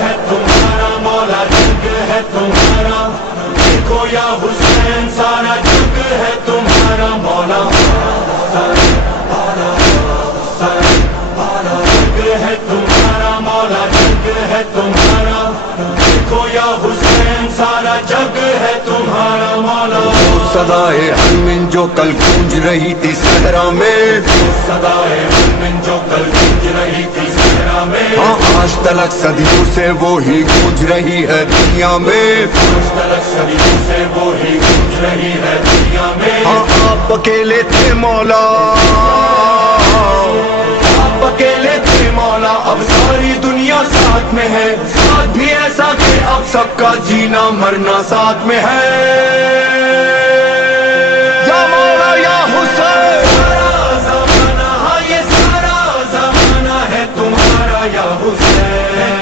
है तुम्हारा मौला, जग है तुम्हारा। देखो या हुसैन, सारा जग है तुम्हारा मौला। जग है तुम्हारा मौला, जग है तुम्हारा। देखो या हुसैन, सारा जग है तुम्हारा मौला। सदाए अनमिन जो कल गूंज रही थी सहरा में, सदाए अनमिन जो कल गूंज रही थी सहरा में। हाँ आज तलक सदियों से वो ही गूंज रही है दुनिया में। आज तलक सदियों से वो ही गूंज रही है दुनिया में। हाँ आप अकेले थे मौला, आप अकेले थे मौला। अब सारी दुनिया साथ में है, साथ भी ऐसा कि अब सबका जीना मरना साथ में है।